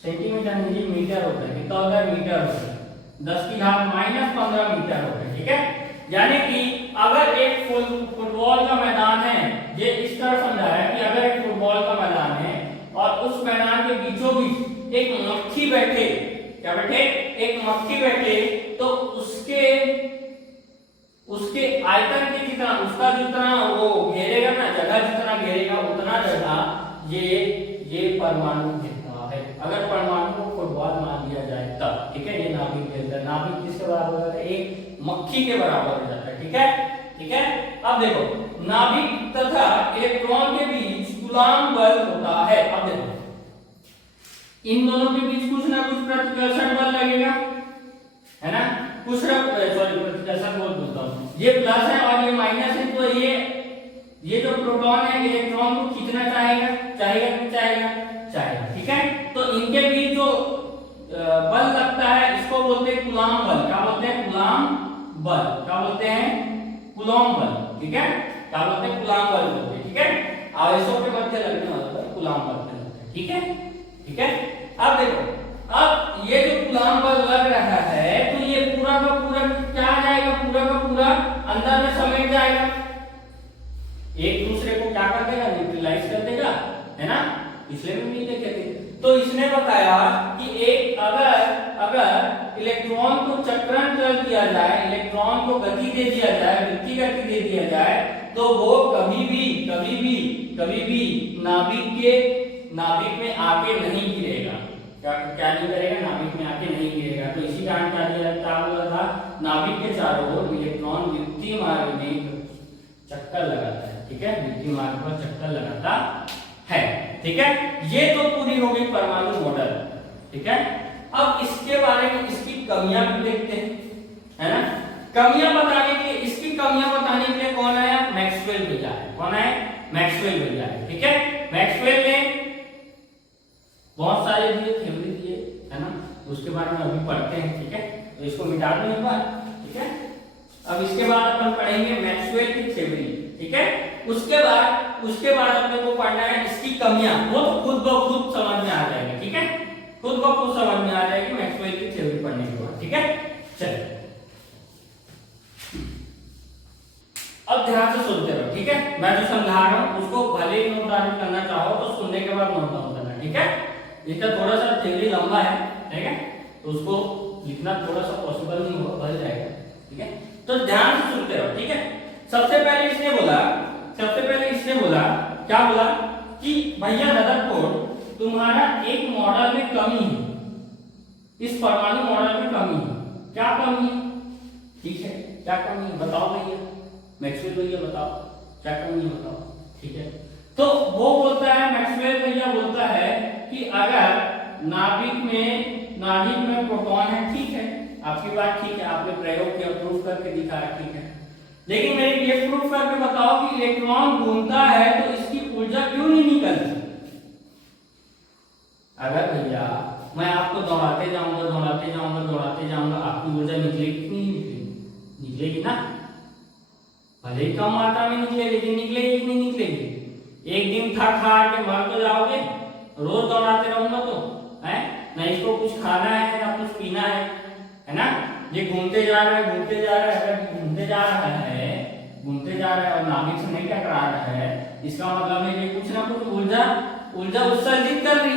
सेंटीमीटर नहीं मीटर होता है। कितना होता है, मीटर होता है। 10 की घात -15 मीटर होता है। ठीक है। यानी कि अगर एक फुटबॉल का मैदान है, ये इस तरह समझा है कि अगर एक फुटबॉल का मैदान है और उस मैदान के बीचों बीच एक मक्खी बैठे, क्या बैठे, एक मक्खी बैठे, तो उसके आयतन के जितना, उसका जितना वो घेरेगा ना, जगह जितना घेरेगा उतना जगह ये परमाणु घेरता है। अगर परमाणु को फुटबॉल मान लिया जाए तब। ठीक है। ये नाभिक घेरता है। नाभिक किसके बराबर होता है, एक मक्खी के बराबर हो जाता है। ठीक है, ठीक है। अब देखो नाभिक तथा इलेक्ट्रॉन के बीच कूलॉम बल होता है। अब देखो इन दोनों के बीच कुछ ना कुछ प्रतिकर्षण बल लगेगा, है ना। कुछ ना, सॉरी प्रतिकर्षण बोलता हूं, ये प्लस है और ये माइनस है, तो ये जो प्रोटॉन है इलेक्ट्रॉन को खींचना चाहेगा, चाहेगा कि चाहेगा, चाहेगा। ठीक है। तो इनके बीच जो बल लगता है इसको बोलते हैं कूलॉम बल। क्या बोलते हैं, कूलॉम बल। क्या बोलते हैं, कूलॉम बल। ठीक है। क्या बोलते हैं, कूलॉम बल बोलते हैं। ठीक है। आवेशों के मध्य लगने वाला कूलॉम बल कहलाता है। ठीक है, ठीक है। अब देखो, अब ये जो कूलॉम बल लग रहा है तो ये पूरा का पूरा क्या आ जाएगा, पूरा का पूरा अंदर में समेट जाएगा, एक दूसरे को क्या कर देगा, न्यूट्रलाइज कर देगा, है ना। इसलिए भी नहीं देखे थे। तो इसने बताया कि एक अगर इलेक्ट्रॉन को चक्रण कर दिया जाए, इलेक्ट्रॉन को गति दे दिया जाए, वृत्ति गति दे दिया जाए, तो वो कभी भी नाभिक में आके नहीं गिरेगा। क्या नहीं करेगा, नाभिक में आके नहीं गिरेगा। तो इसी कारण क्या बोला था, नाभिक के चारों ओर इलेक्ट्रॉन वृत्तीय मार्ग में चक्कर लगाता है। ठीक है, वृत्तीय मार्ग पर चक्कर लगाता है। ठीक है। ये तो पूरी हो गई परमाणु मॉडल। ठीक है। अब इसके बारे में इसकी कमियां भी देखते हैं, है ना। कमियां बताने के लिए, इसकी कमियां बताने के लिए कौन आया, मैक्सवेल भैया है। कौन है, मैक्सवेल भैया है। ठीक है। मैक्सवेल ने बहुत सारे दिए, थ्योरी दिए, है ना। उसके बारे में अभी पढ़ते हैं। ठीक है। तो इसको मिटा दो एक बार। ठीक है। अब इसके बाद अपन पढ़ेंगे मैक्सवेल की थ्योरी। ठीक है। उसके बाद अपने को पढ़ना है इसकी कमियां। वो तो खुद ब खुद समझ में आ जाएगी। ठीक है। खुद ब खुद समझ में आ जाएगी मैक्सवेल की थ्योरी पढ़ने के बाद। ठीक है। चलिए अब ध्यान से सुनते रहो। ठीक है। मैं जो समझा रहा हूं उसको भले ही नोट डाउन करना चाहो तो सुनने के बाद नोट डाउन करना। ठीक है। इसका थोड़ा सा थ्योरी लंबा है, ठीक है। तो उसको लिखना थोड़ा सा पॉसिबल नहीं होगा, बन जाएगा, ठीक है। तो ध्यान से सुनते रहो, ठीक है। सबसे पहले इसने बोला क्या बोला कि भैया रदरफोर्ड तुम्हारा एक मॉडल में कमी है, इस परमाणु मॉडल में कमी है। क्या कमी है, ठीक है, क्या कमी है बताओ भैया, मैक्सवेल भैया बताओ क्या कमी है बताओ, ठीक है। तो वो बोलता है, मैक्सवेल भैया बोलता है कि अगर नाभिक में प्रोटॉन है, ठीक है, आपकी बात ठीक है, आपने प्रयोग किया, प्रूफ करके दिखाया, ठीक है। लेकिन मेरे ये प्रूफ करके बताओ कि इलेक्ट्रॉन घूमता है तो इसकी ऊर्जा क्यों नहीं निकलती। अगर भैया मैं आपको दौड़ाते जाऊंगा, आपकी ऊर्जा निकलेगी कि नहीं निकलेगी? निकलेगी ना, भले ही कम मात्रा में निकले, लेकिन निकलेगी कि नहीं निकलेगी? एक दिन थक हार के मर तो जाओगे, रोज दौड़ाते रहूंगा तो है ना, इसको कुछ खाना है ना कुछ पीना है ना। ये घूमते जा रहा है, अगर घूमते जा रहा है और नाभिक से नहीं टकरा रहा है, इसका मतलब है ये कुछ ना कुछ ऊर्जा उत्सर्जित कर रही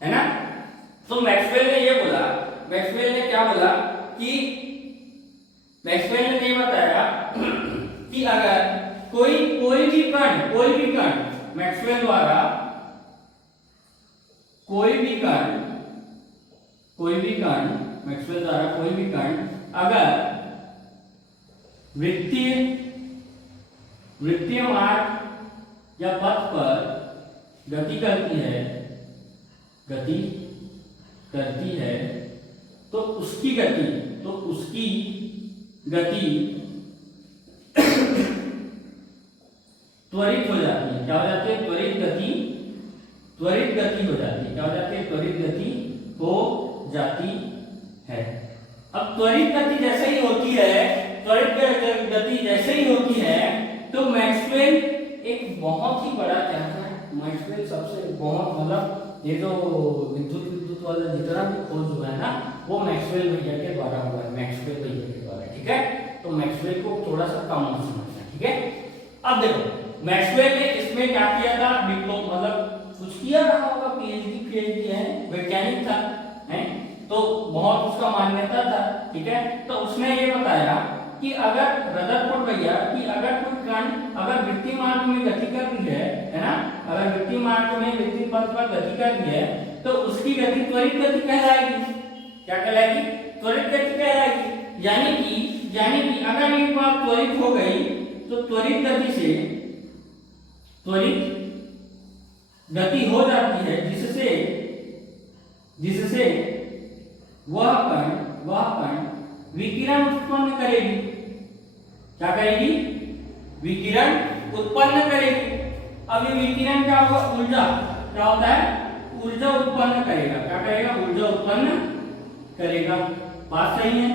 है ना। तो मैक्सवेल ने ये बोला, मैक्सवेल ने क्या बोला कि मैक्सवेल ने ये बताया कि अगर कोई भी कण मैक्सवेल द्वारा कोई भी कण अगर वृत्तीय मार्ग या पथ पर गति करती है तो उसकी गति त्वरित हो जाती है। क्या हो जाती है? त्वरित गति हो जाती है। क्या हो जाती है? त्वरित गति हो जाती है। अब त्वरित गति जैसे ही होती है तो मैक्सवेल एक बहुत ही बड़ा क्या है, मैक्सवेल सबसे बहुत मतलब ये जो विद्युत वाला जितना भी खोज हुआ है ना, वो मैक्सवेल भैया के द्वारा हुआ है, मैक्सवेल भैया के द्वारा, ठीक है। तो मैक्सवेल को थोड़ा सा कम समझना, ठीक है। अब देखो मैक्सवेल ने इसमें क्या किया था, मतलब कुछ किया रहा होगा, पीएचडी है, वैज्ञानिक था, है, तो बहुत उसका मान्यता था, ठीक है। तो उसने ये बताया कि अगर रदरफोर्ड भैया कि अगर कोई कण अगर वृत्तीय मार्ग में गति कर रही है ना, अगर वृत्तीय मार्ग में वृत्तीय पथ पर गति कर रही है तो उसकी गति त्वरित गति कहलाएगी। क्या कहलाएगी? त्वरित गति कहलाएगी। यानी कि अगर एक बात त्वरित हो गई तो त्वरित गति हो जाती है, जिससे वह कण विकिरण उत्पन्न करेगी। क्या करेगी? विकिरण उत्पन्न करेगी। अब ये विकिरण क्या होगा? ऊर्जा क्या होता है? ऊर्जा उत्पन्न करेगा। क्या करेगा? ऊर्जा उत्पन्न करेगा। बात सही है,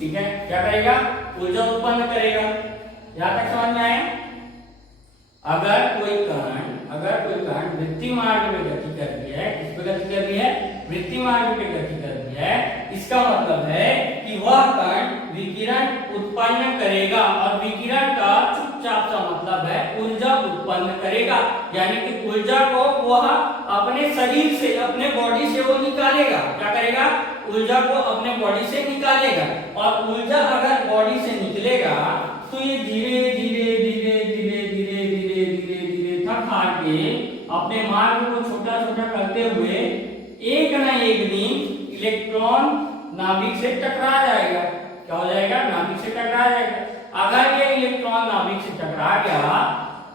ठीक है। क्या करेगा? ऊर्जा उत्पन्न करेगा। यहां तक समझ में आया? अगर कोई कण वृत्तीय मार्ग में गति कर रही है, किस पे गति कर रही है? वृत्तीय मार्ग पे गति कर रही है, इसका मतलब है कि वह कण विकिरण उत्पन्न करेगा, और विकिरण का चुपचाप सा मतलब है ऊर्जा उत्पन्न करेगा। यानी कि ऊर्जा को वह अपने शरीर से, अपने बॉडी से वो निकालेगा। क्या करेगा? ऊर्जा को अपने बॉडी से निकालेगा। और ऊर्जा अगर बॉडी से निकलेगा तो ये धीरे धीरे थक हार के अपने मार्ग को छोटा करते हुए एक न एक दिन इलेक्ट्रॉन नाभिक से टकरा जाएगा। क्या हो जाएगा? नाभिक से टकरा जाएगा। अगर ये इलेक्ट्रॉन नाभिक से टकरा गया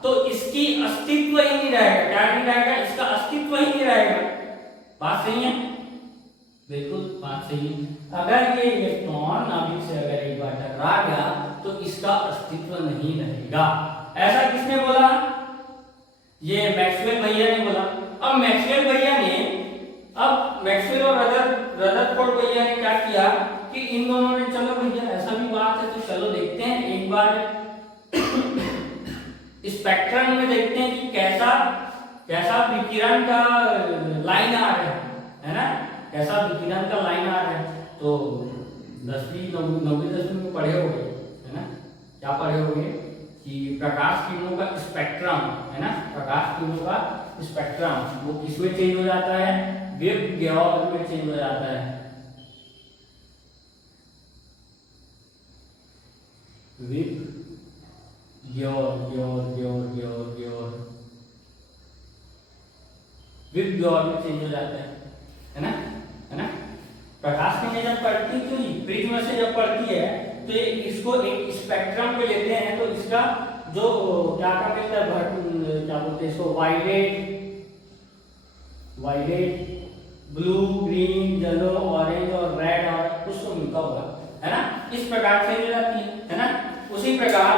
तो इसकी अस्तित्व ही नहीं रहेगा। क्या नहीं रहेगा? इसका अस्तित्व ही नहीं रहेगा। बात सही है? बिल्कुल बात सही है। अगर ये इलेक्ट्रॉन नाभिक से अगर एक बार टकरा गया तो इसका अस्तित्व नहीं रहेगा। ऐसा किसने बोला? ये मैक्सवेल भैया ने बोला। अब मैक्सवेल और रदरफोर्ड भैया ने क्या किया कि इन दोनों ने, चलो भैया ऐसा भी बात है तो चलो देखते हैं एक बार स्पेक्ट्रम में देखते हैं कि कैसा विकिरण का लाइन आ रहा है ना, कैसा विकिरण का लाइन आ रहा है। तो 9वीं में पढ़े होंगे, है ना, क्या पढ़े होंगे कि प्रकाश किरणों का स्पेक्ट्रम, है ना, प्रकाश किरणों का स्पेक्ट्रम वो किसमें चेंज हो जाता है? वेव गैस में चेंज हो जाता है। विबग्योर में चेंज हो जाता है ना, है ना। प्रकाश की जब पड़ती है, तो प्रिज्म से जब पड़ती है तो इसको एक स्पेक्ट्रम पे लेते हैं, तो इसका जो क्या मिलता है, क्या बोलते हैं इसको, violet, blue, green, yellow, orange और रेड और कुछ तो मिलता होगा, है ना। इस प्रकार से मिल जाती है ना। उसी प्रकार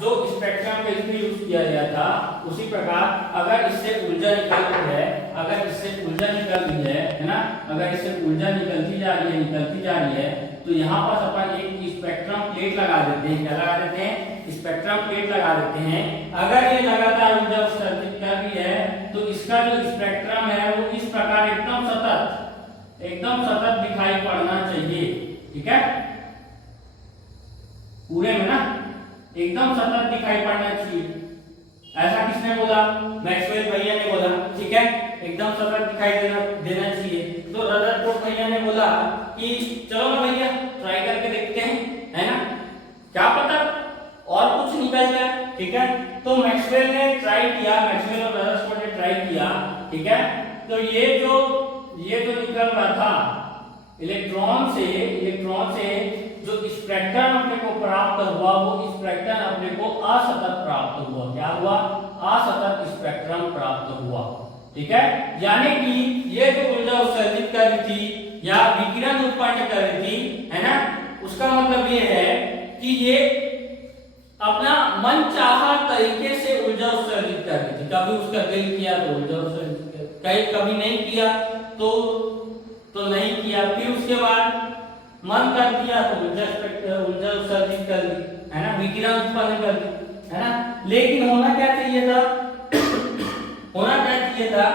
जो स्पेक्ट्रम पे इसमें यूज किया गया था, उसी प्रकार अगर इससे ऊर्जा निकल रही है, अगर इससे ऊर्जा निकल रही है ना, अगर इससे ऊर्जा निकलती जा रही है, तो यहाँ पर अपन एक स्पेक्ट्रम प्लेट लगा देते हैं। क्या लगा देते हैं? स्पेक्ट्रम प्लेट लगा देते हैं। अगर ये लगातार ऊर्जा उत्सर्जित कर रही है, तो इसका जो स्पेक्ट्रम है वो इस प्रकार एकदम सतत दिखाई पड़ना चाहिए, ठीक है, पूरे में ना एकदम सतत दिखाई पड़ना चाहिए। ऐसा किसने बोला? मैक्सवेल भैया ने बोला, ठीक है, एकदम सतत दिखाई देना चाहिए। तो रदरफोर्ड भैया ने बोला कि चलो ना भैया ट्राई करके देखते हैं, है ना, क्या पता और कुछ निकल जाए, ठीक है। तो मैक्सवेल ने ट्राई किया, मैक्सवेल और रदरफोर्ड ने ट्राई किया, ठीक है। तो ये जो निकल रहा था इलेक्ट्रॉन से जो स्पेक्ट्रम अपने को प्राप्त हुआ, वो स्पेक्ट्रम अपने को असतत प्राप्त हुआ। क्या हुआ? असतत स्पेक्ट्रम प्राप्त हुआ, ठीक है। यानी कि ये जो ऊर्जा उत्सर्जित कर रही थी या विकिरण उत्पन्न कर रही थी, है ना, उसका मतलब ये है कि ये अपना मनचाहा तरीके से ऊर्जा उत्सर्जित कर रही थी। कभी उसका दिल किया तो ऊर्जा उत्सर्जित कर, कभी नहीं किया तो नहीं किया, फिर उसके बाद मन कर दिया तो ऊर्जा उत्सर्जित कर दी, है ना, विकिरण उत्पन्न कर दी, है ना। लेकिन होना क्या चाहिए था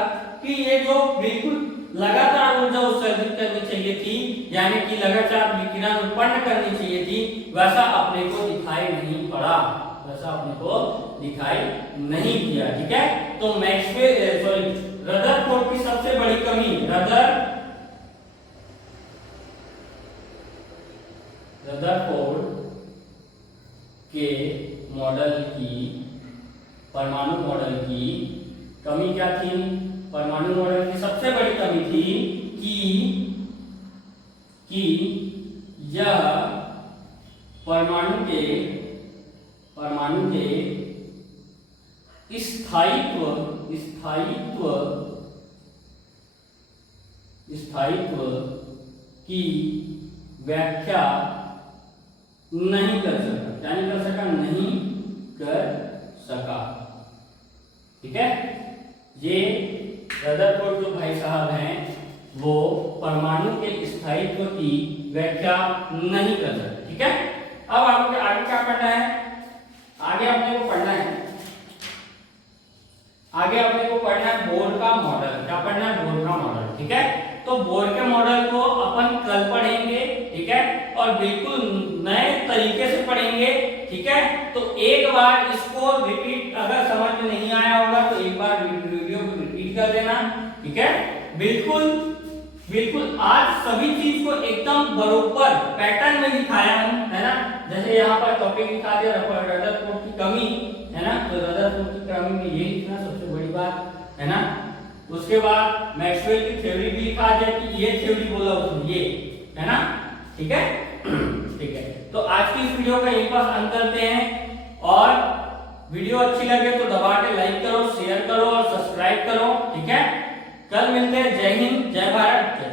कि ये जो बिल्कुल लगातार ऊर्जा उत्सर्जित करनी चाहिए थी, यानी कि लगातार विकिरण उत्पन्न करनी चाहिए थी, वैसा अपने को दिखाई नहीं पड़ा, वैसा अपने को दिखाई नहीं दिया, ठीक है। तो रदरफोर्ड की सबसे बड़ी कमी, रदरफोर्ड के परमाणु मॉडल की कमी क्या थी? परमाणु मॉडल की सबसे बड़ी कमी थी कि यह परमाणु के स्थायित्व की व्याख्या नहीं कर सका, ठीक है। ये रदरफोर्ड जो भाई साहब हैं, वो परमाणु के स्थायित्व की व्याख्या नहीं कर सकते, ठीक है। अब आगे क्या करना है? आगे अपने को पढ़ना है बोर का मॉडल। क्या पढ़ना है? बोर का मॉडल, ठीक है। तो बोर के मॉडल को अपन कल पढ़ेंगे, ठीक है, और बिल्कुल नए तरीके से पढ़ेंगे, ठीक है। तो एक बार इसको रिपीट, अगर समझ में नहीं आया होगा तो एक बार वीडियो को रिपीट कर देना, ठीक है। बिल्कुल आज सभी चीज को एकदम बरोबर पैटर्न में दिखाया हूं, है ना। जैसे यहाँ पर टॉपिक लिखा दिया रदरफोर्ड की कमी, है ना, तो रदरफोर्ड की कमी में ये लिखना सबसे बड़ी बात, है ना। उसके बाद मैक्सवेल की थ्योरी भी लिखा दिया कि ये थ्योरी बोला उसने, ये, है ना, ठीक है। ठीक है, तो आज की इस वीडियो का यहीं पर अंत करते हैं, और वीडियो अच्छी लगे तो दबा के लाइक करो, शेयर करो और सब्सक्राइब करो, ठीक है। कल मिलते हैं। जय हिंद, जय भारत, जय